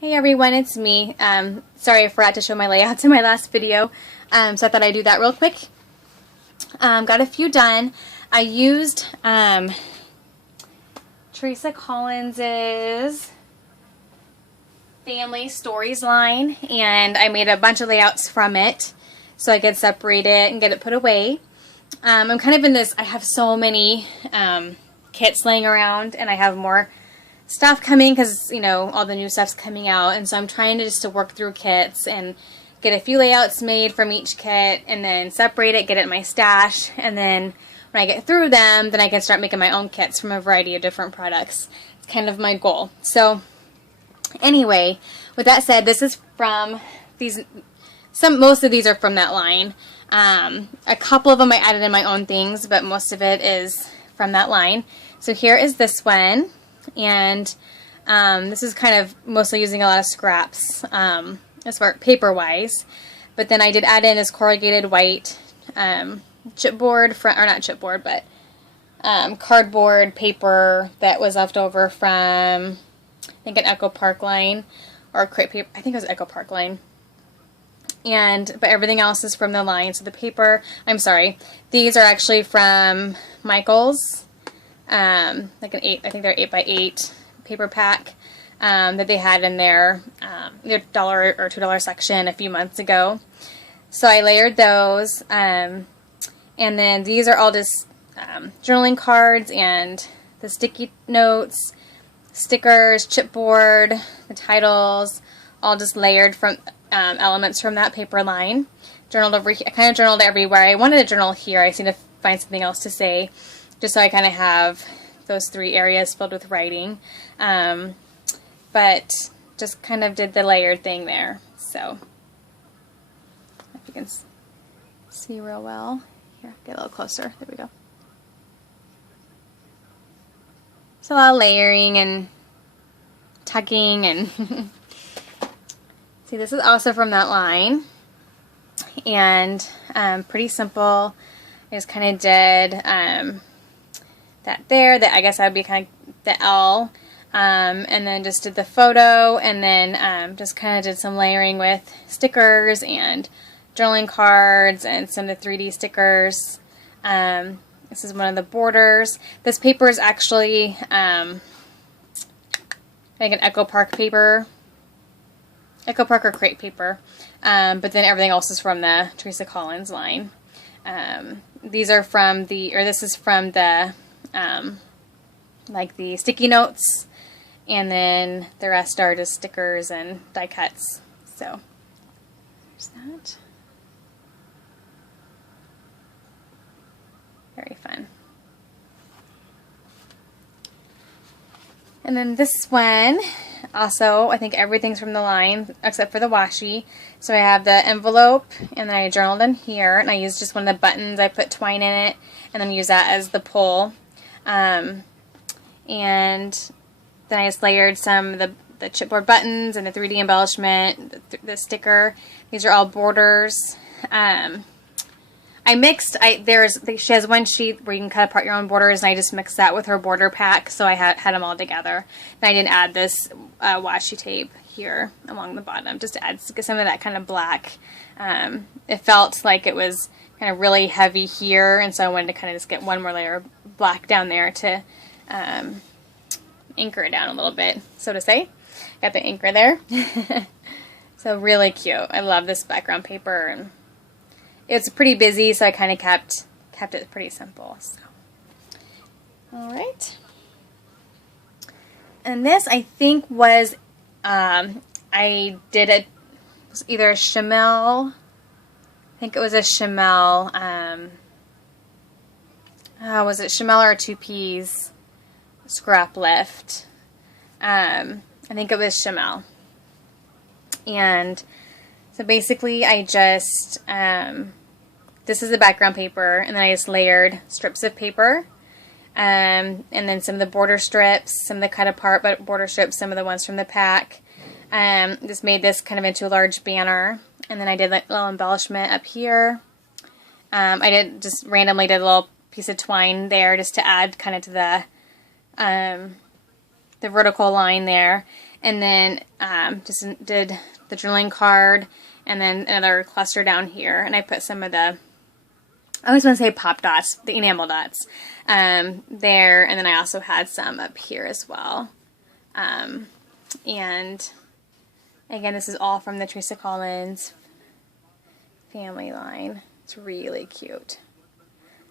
Hey everyone, it's me. Sorry I forgot to show my layouts in my last video, so I thought I'd do that real quick. Got a few done. I used Teresa Collins's Family Stories line, and I made a bunch of layouts from it so I could separate it and get it put away. I'm kind of in this, I have so many kits laying around, and I have more stuff coming because, you know, all the new stuff's coming out, and so I'm trying to just work through kits and get a few layouts made from each kit and then separate it, get it in my stash, and then when I get through them, then I can start making my own kits from a variety of different products. It's kind of my goal. So anyway, with that said, this is from these, most of these are from that line. A couple of them I added in my own things, but most of it is from that line. So here is this one. And this is kind of mostly using a lot of scraps as far paper wise, but then I did add in this corrugated white chipboard, or not chipboard, but cardboard paper that was left over from, I think, an Echo Park line, or crepe paper. I think it was Echo Park line. But everything else is from the line. So the paper, I'm sorry, these are actually from Michaels. Like an 8, I think they're 8x8 paper pack that they had in their $1 or $2 section a few months ago. So I layered those, and then these are all just journaling cards and the sticky notes, stickers, chipboard, the titles, all just layered from elements from that paper line. Journaled over here. I kind of journaled everywhere. I wanted to journal here. I seem to find something else to say, just so I kind of have those 3 areas filled with writing. But just kind of did the layered thing there. So, if you can see real well. Here, get a little closer. There we go. So a lot of layering and tucking and see, this is also from that line. And pretty simple. I just kind of did that there, that I guess that would be kind of the L, and then just did the photo, and then just kind of did some layering with stickers and journaling cards and some of the 3D stickers. This is one of the borders. This paper is actually like an Echo Park paper, Echo Park or crepe paper, but then everything else is from the Teresa Collins line. These are from this is from the like the sticky notes, and then the rest are just stickers and die cuts. So there's that. Very fun. And then this one, also, I think everything's from the line except for the washi. So I have the envelope, and then I journaled in here, and I used just one of the buttons. I put twine in it, and then use that as the pull. And then I just layered some of the chipboard buttons and the 3D embellishment, the sticker. These are all borders. I mixed, she has one sheet where you can cut apart your own borders, and I just mixed that with her border pack, so I had them all together. And I didn't add this washi tape here along the bottom, just to add some of that kind of black. It felt like it was kind of really heavy here, and so I wanted to kind of just get one more layer of black down there to anchor it down a little bit, so to say. Got the anchor there. So really cute. I love this background paper, and it's pretty busy, so I kind of kept it pretty simple. So, all right. And this, I think, was I did it was either a Chamel. I think it was a Chamel. Was it Chamel or a 2Ps scrap lift? I think it was Chamel. And so basically, I just this is the background paper, and then I just layered strips of paper, and then some of the border strips, some of the cut apart but border strips, some of the ones from the pack. Just made this kind of into a large banner, and then I did like a little embellishment up here. I just randomly did a little piece of twine there just to add kind of to the vertical line there. And then just did the journaling card, and then another cluster down here. And I put some of the, I always want to say pop dots, the enamel dots, there. And then I also had some up here as well. And again, this is all from the Teresa Collins family line. It's really cute.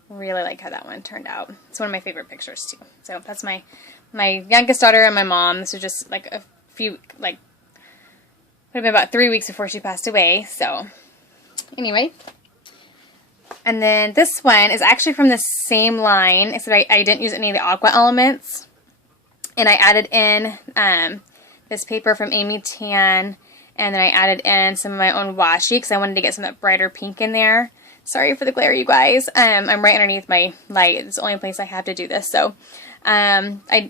Really like how that one turned out. It's one of my favorite pictures too. So that's my youngest daughter and my mom. This was just like a few, like, would have been about 3 weeks before she passed away. So anyway. And then this one is actually from the same line, except I didn't use any of the aqua elements. And I added in this paper from Amy Tan, and then I added in some of my own washi because I wanted to get some of that brighter pink in there. Sorry for the glare, you guys. I'm right underneath my light. It's the only place I have to do this. So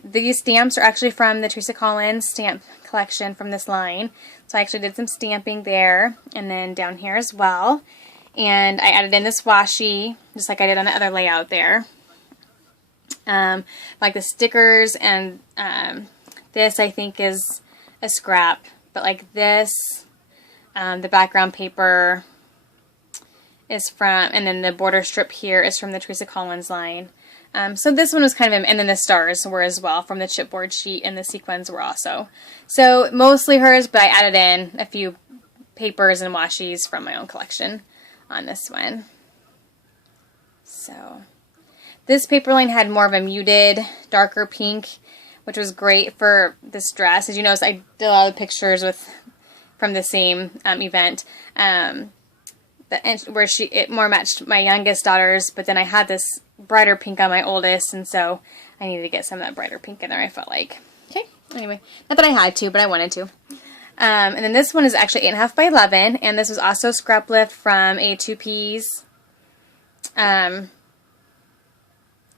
these stamps are actually from the Teresa Collins stamp collection from this line. So I actually did some stamping there, and then down here as well. And I added in this washi, just like I did on the other layout there. Like the stickers, and this I think is a scrap, but like this, the background paper is from, and then the border strip here is from the Teresa Collins line. So this one was kind of, and then the stars were as well from the chipboard sheet, and the sequins were also. So mostly hers, but I added in a few papers and washis from my own collection on this one. So this paper line had more of a muted, darker pink, which was great for this dress. As you notice, I did a lot of pictures from the same event. Where it more matched my youngest daughter's, but then I had this brighter pink on my oldest, and so I needed to get some of that brighter pink in there, I felt like. Okay, anyway, not that I had to, but I wanted to. And then this one is actually 8.5 by 11, and this was also scrap lift from a 2P's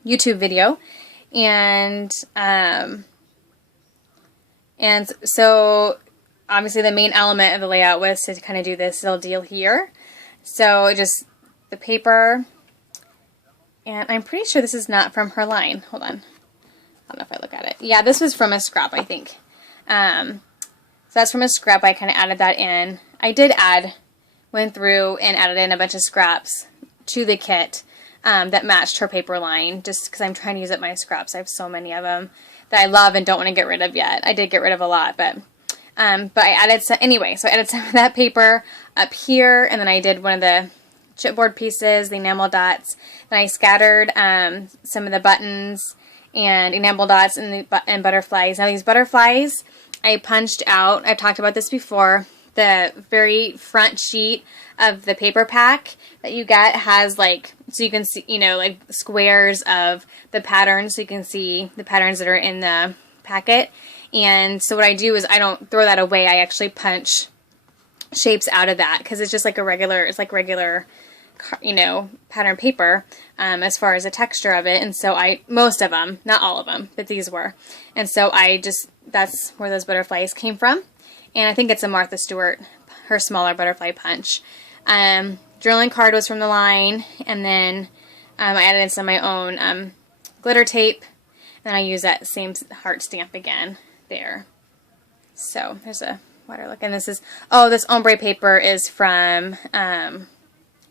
YouTube video. And so obviously the main element of the layout was to kind of do this little deal here. So just the paper, and I'm pretty sure this is not from her line. Hold on. I don't know if I look at it. Yeah, this was from a scrap, I think. So that's from a scrap. I kind of added that in. I did went through and added in a bunch of scraps to the kit that matched her paper line, just because I'm trying to use up my scraps. I have so many of them that I love and don't want to get rid of yet. I did get rid of a lot, but I added some, anyway, so I added some of that paper up here, and then I did one of the chipboard pieces, the enamel dots. Then I scattered some of the buttons and enamel dots and butterflies. Now these butterflies, I punched out, I've talked about this before, the very front sheet of the paper pack that you get has like, so you can see, you know, like squares of the patterns, so you can see the patterns that are in the packet. And so what I do is I don't throw that away. I actually punch shapes out of that because it's just like it's like regular, you know, pattern paper as far as the texture of it. And so most of them, not all of them, but these were. And so that's where those butterflies came from. And I think it's a Martha Stewart, her smaller butterfly punch. Journaling card was from the line. And then I added in some of my own glitter tape. And I use that same heart stamp again there. So there's a wider look. And this ombre paper is from, I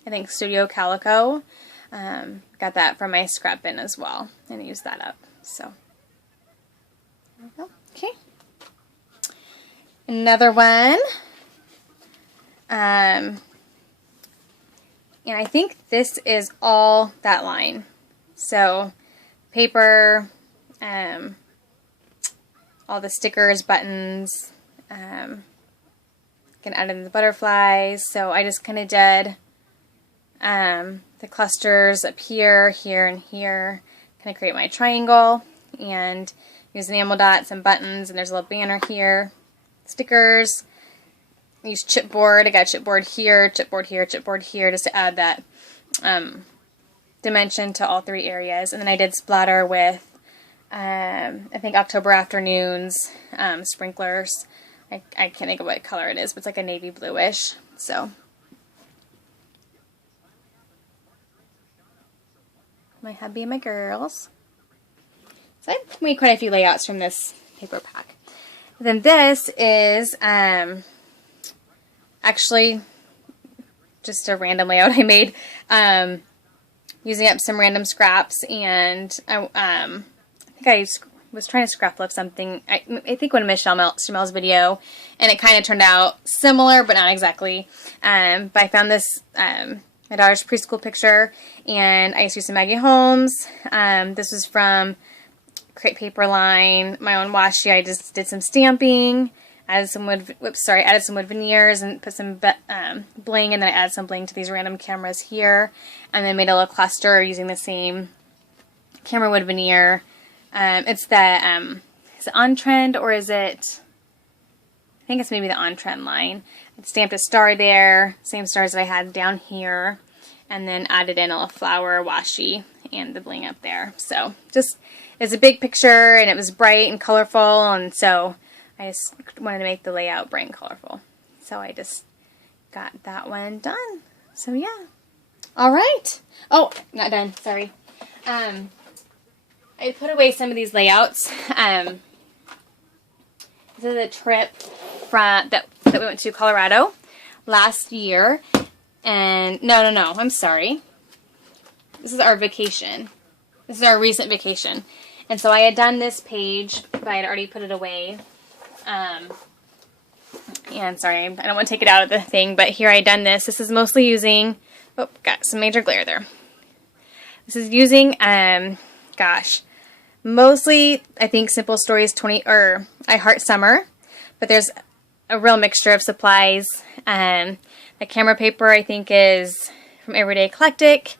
think, Studio Calico. Got that from my scrap bin as well. And used that up. So there we go. Okay. Another one. And I think this is all that line. So paper, all the stickers, buttons, can add in the butterflies. So I just kind of did the clusters up here, here, and here. Kind of create my triangle and use enamel dots and buttons, and there's a little banner here. Stickers. Use chipboard. I got chipboard here, chipboard here, chipboard here, just to add that dimension to all three areas. And then I did splatter with, I think, October Afternoons sprinklers. I can't think of what color it is, but it's like a navy bluish. So my hubby and my girls. So I made quite a few layouts from this paper pack. Then this is actually just a random layout I made using up some random scraps, and I think I was trying to scrap lift something, I think one of Miss Chamel's video, and it kind of turned out similar, but not exactly. But I found this, my daughter's preschool picture, and I used to use some Maggie Holmes. This was from Create Paper line, my own washi. I just did some stamping, added some wood veneers, and put some bling, and then I added some bling to these random cameras here, and then made a little cluster using the same camera wood veneer. It's the, is it On Trend, or is it, I think it's maybe the On Trend line. I stamped a star there, same stars that I had down here, and then added in a little flower washi and the bling up there. So just, it's a big picture, and it was bright and colorful, and so I just wanted to make the layout bright and colorful. So I just got that one done. So yeah. All right. Oh, not done. Sorry. I put away some of these layouts. This is a trip that we went to Colorado last year. And no, I'm sorry. This is our vacation. This is our recent vacation. And so I had done this page, but I had already put it away. And sorry, I don't want to take it out of the thing, but here I had done this. This is mostly using, oh, got some major glare there. This is using, mostly, I think, Simple Stories 20, or I Heart Summer, but there's a real mixture of supplies. The camera paper, I think, is from Everyday Eclectic.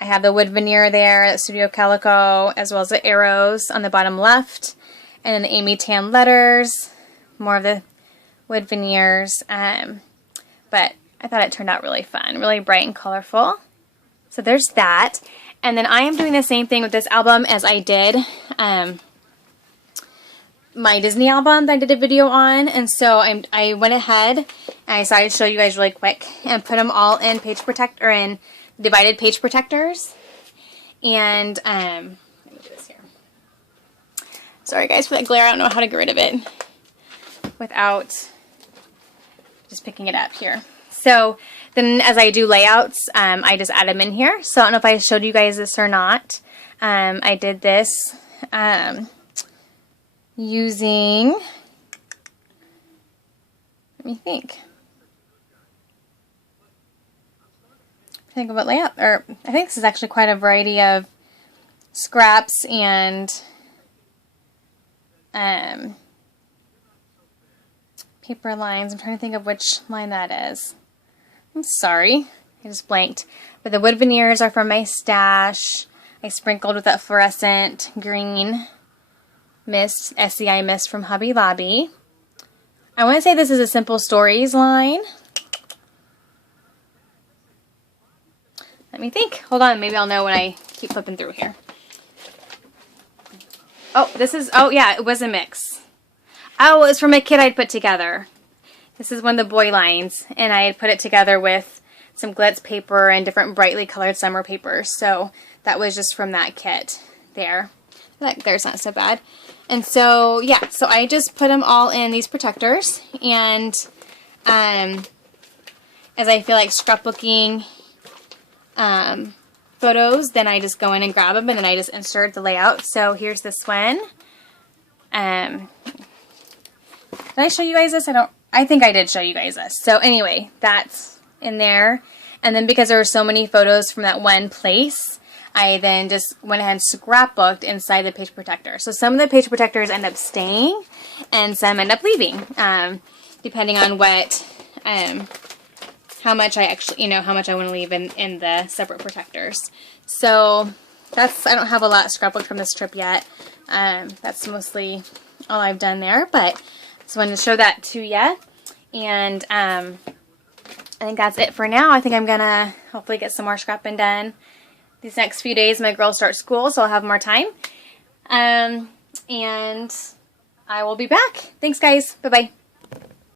I have the wood veneer there, Studio Calico, as well as the arrows on the bottom left, and then the Amy Tan letters, more of the wood veneers, but I thought it turned out really fun, really bright and colorful. So there's that. And then I am doing the same thing with this album as I did my Disney album that I did a video on. And so I went ahead and I decided to show you guys really quick and put them all in in divided page protectors. And let me do this here. Sorry guys for that glare. I don't know how to get rid of it without just picking it up here. So then as I do layouts, I just add them in here. So I don't know if I showed you guys this or not. I did this using, let me think of what layout, or I think this is actually quite a variety of scraps and paper lines. I'm trying to think of which line that is. I'm sorry, I just blanked. But the wood veneers are from my stash. I sprinkled with that fluorescent green mist, SCI mist from Hobby Lobby. I want to say this is a Simple Stories line. Let me think. Hold on, maybe I'll know when I keep flipping through here. Oh, this is, oh yeah, it was a mix. Oh, it was from a kit I'd put together. This is one of the boy lines, and I had put it together with some glitz paper and different brightly colored summer papers. So that was just from that kit there. That there's not so bad. And so, yeah, so I just put them all in these protectors. And as I feel like scrapbooking photos, then I just go in and grab them, and then I just insert the layout. So here's this one. Did I show you guys this? I think I did show you guys this. So anyway, that's in there. And then because there were so many photos from that one place, I then just went ahead and scrapbooked inside the page protector. So some of the page protectors end up staying and some end up leaving, depending on what, how much I actually, how much I want to leave in the separate protectors. So that's, I don't have a lot scrapbooked from this trip yet. That's mostly all I've done there, but just wanted to show that to you. And I think that's it for now. I think I'm gonna hopefully get some more scrapping done these next few days. My girls start school, so I'll have more time. And I will be back. Thanks, guys. Bye-bye.